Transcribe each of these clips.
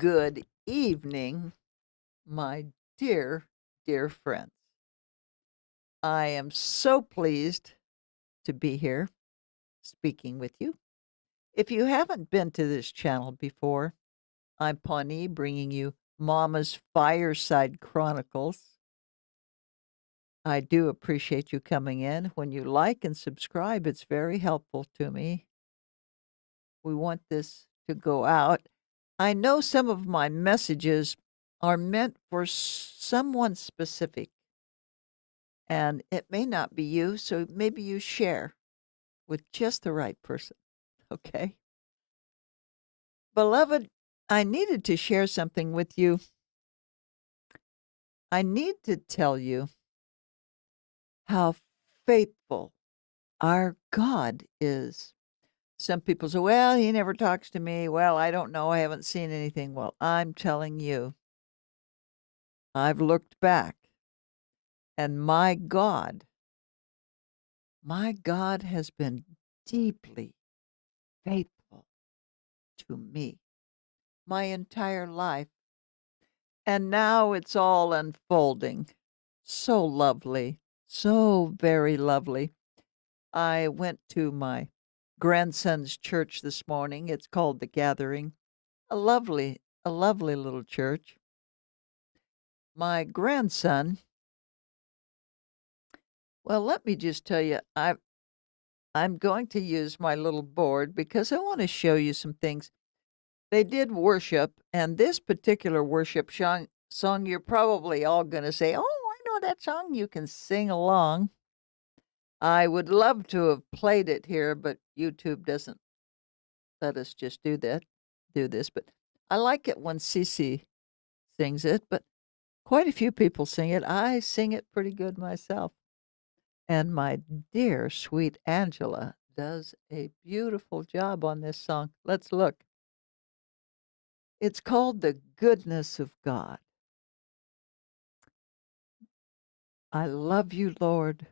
Good evening, my dear, dear friends. I am so pleased to be here speaking with you. If you haven't been to this channel before, I'm Pawnee bringing you Mama's Fireside Chronicles. I do appreciate you coming in. When you like and subscribe, it's very helpful to me. We want this to go out. I know some of my messages are meant for someone specific, and it may not be you, so maybe you share with just the right person. Okay. Beloved, I needed to share something with you. I need to tell you how faithful our God is. Some people say, well, he never talks to me. Well, I don't know. I haven't seen anything. Well, I'm telling you, I've looked back, and my God has been deeply faithful to me my entire life. And now it's all unfolding. So lovely. So very lovely. I went to my grandson's church this morning. It's called The Gathering. A lovely little church. My grandson, well, let me just tell you, I'm going to use my little board because I want to show you some things. They did worship, and this particular worship song you're probably all going to say, "Oh, I know that song." You can sing along. I would love to have played it here, but YouTube doesn't let us just do this. But I like it when Cece sings it, but quite a few people sing it. I sing it pretty good myself. And my dear, sweet Angela does a beautiful job on this song. Let's look. It's called The Goodness of God. I love you, Lord,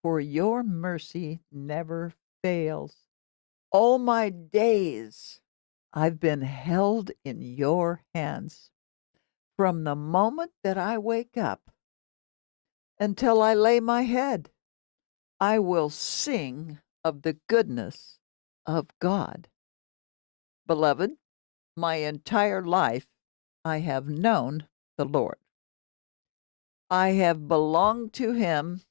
for your mercy never fails. All my days I've been held in your hands. From the moment that I wake up until I lay my head, I will sing of the goodness of God. Beloved, my entire life I have known the Lord. I have belonged to him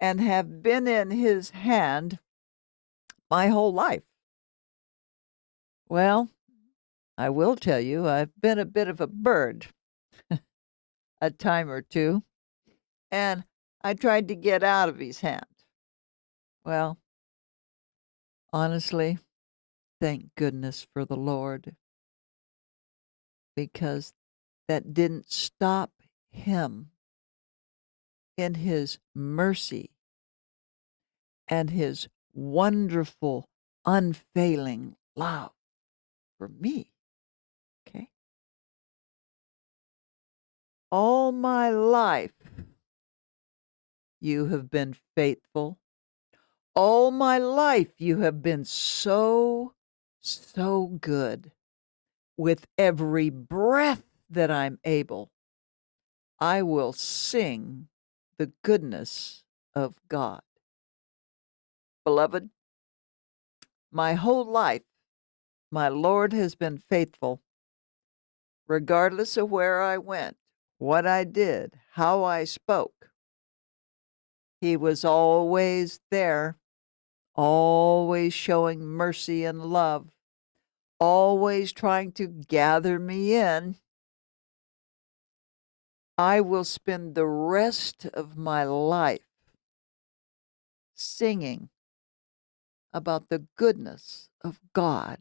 and have been in his hand my whole life. Well, I will tell you, I've been a bit of a bird a time or two, and I tried to get out of his hand. Well, honestly, thank goodness for the Lord, because that didn't stop him in his mercy and his wonderful, unfailing love for me. Okay. All my life, you have been faithful. All my life, you have been so, so good. With every breath that I'm able, I will sing the goodness of God. Beloved, my whole life, my Lord has been faithful, regardless of where I went, what I did, how I spoke. He was always there, always showing mercy and love, always trying to gather me in. I will spend the rest of my life singing about the goodness of God.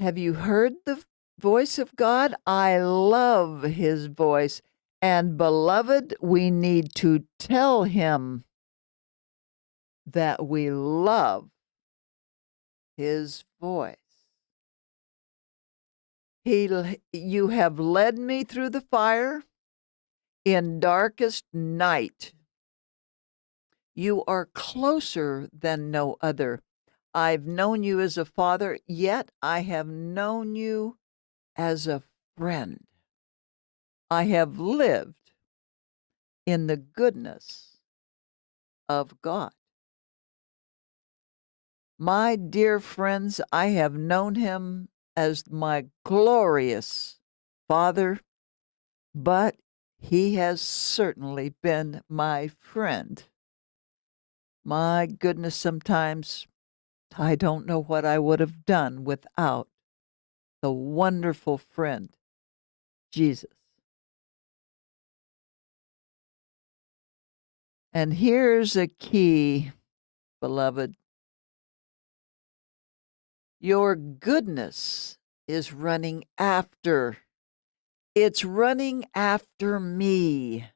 Have you heard the voice of God? I love his voice. And beloved, we need to tell him that we love his voice. You have led me through the fire in darkest night. You are closer than no other. I've known you as a father, yet I have known you as a friend. I have lived in the goodness of God. My dear friends, I have known him as my glorious Father, but he has certainly been my friend. My goodness, sometimes I don't know what I would have done without the wonderful friend, Jesus. And here's a key, beloved. Your goodness is running after. It's running after me.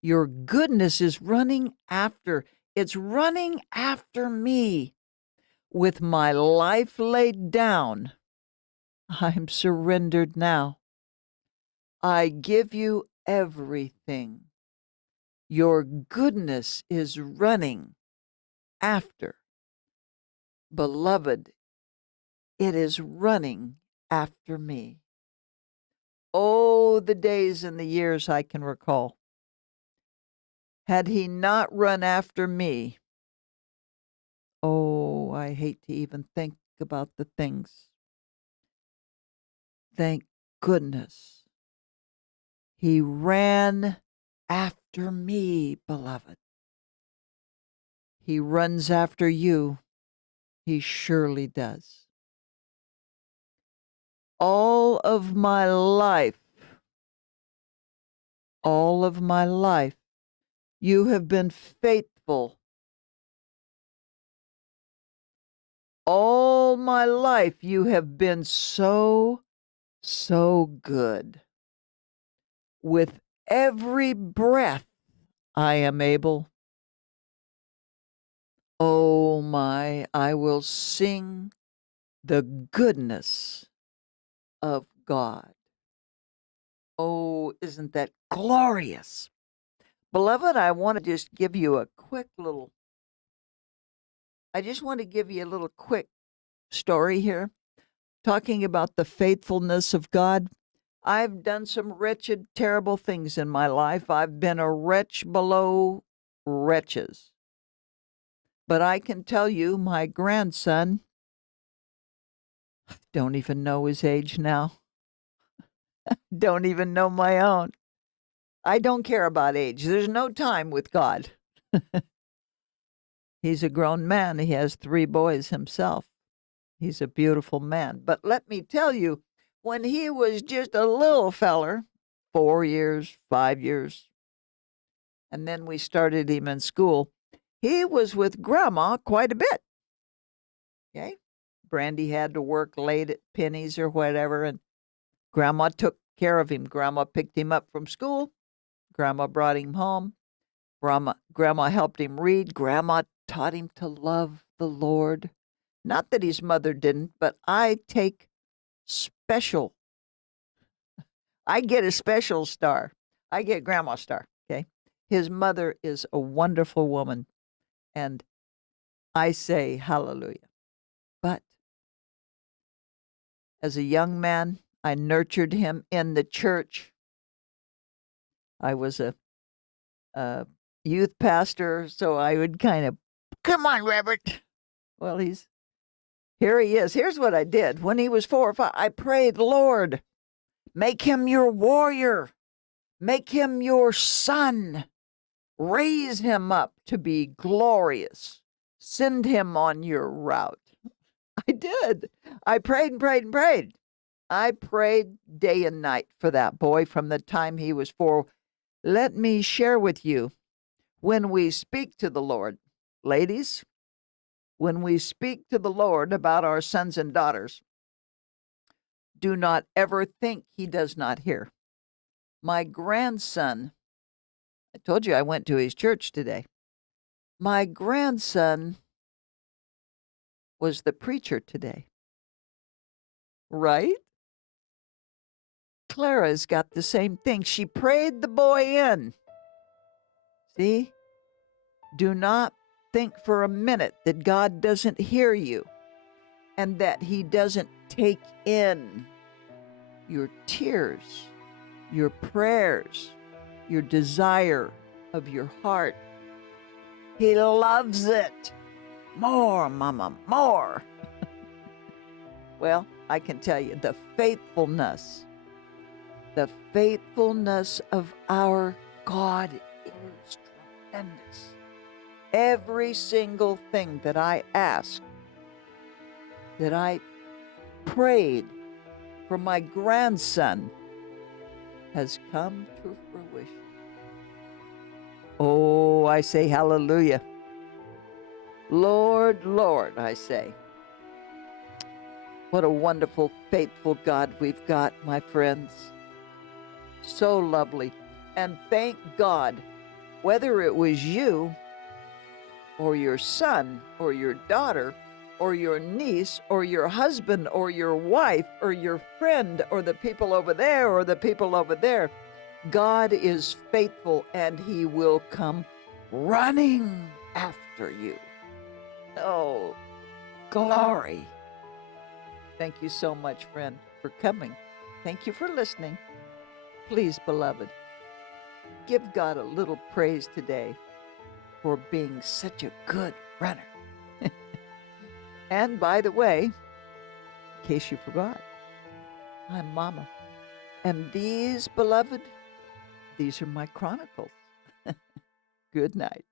Your goodness is running after. It's running after me. With my life laid down, I'm surrendered now. I give you everything. Your goodness is running after. Beloved, it is running after me. Oh, the days and the years I can recall. Had he not run after me, oh, I hate to even think about the things. Thank goodness he ran after me, beloved. He runs after you. He surely does. All of my life, you have been faithful. All my life, you have been so, so good. With every breath I am able, oh my, I will sing the goodness of God. Oh, isn't that glorious? Beloved, I just want to give you a little quick story here, talking about the faithfulness of God. I've done some wretched, terrible things in my life. I've been a wretch below wretches. But I can tell you, my grandson, don't even know his age now, don't even know my own. I don't care about age. There's no time with God. He's a grown man. He has 3 boys himself. He's a beautiful man. But let me tell you, when he was just a little feller, 4 years, 5 years, and then we started him in school, he was with Grandma quite a bit. Okay? Brandy had to work late at Penny's or whatever, and Grandma took care of him. Grandma picked him up from school. Grandma brought him home. Grandma helped him read. Grandma taught him to love the Lord. Not that his mother didn't, but I take special. I get a special star. I get Grandma's star, okay? His mother is a wonderful woman, and I say hallelujah. But as a young man, I nurtured him in the church. I was a youth pastor, so I would kind of, come on, Robert. Well, here he is. Here's what I did. When he was 4 or 5, I prayed, Lord, make him your warrior. Make him your son. Raise him up to be glorious. Send him on your route. I did. I prayed and prayed and prayed. I prayed day and night for that boy from the time he was 4. Let me share with you, when we speak to the Lord, ladies, when we speak to the Lord about our sons and daughters, do not ever think he does not hear. My grandson, I told you I went to his church today. My grandson was the preacher today, right? Clara's got the same thing. She prayed the boy in. See? Do not think for a minute that God doesn't hear you and that He doesn't take in your tears, your prayers, your desire of your heart. He loves it. More, Mama, more. Well, I can tell you the faithfulness of our God is tremendous. Every single thing that I asked, that I prayed for my grandson, has come to fruition. Oh, I say hallelujah. Lord, Lord, I say. What a wonderful, faithful God we've got, my friends. So lovely. And thank God, whether it was you or your son or your daughter or your niece or your husband or your wife or your friend or the people over there or the people over there, God is faithful and He will come running after you. Oh, glory. Thank you so much, friend, for coming. Thank you for listening. Please, beloved, give God a little praise today for being such a good runner. And by the way, in case you forgot, I'm Mama. And these, beloved, these are my chronicles. Good night.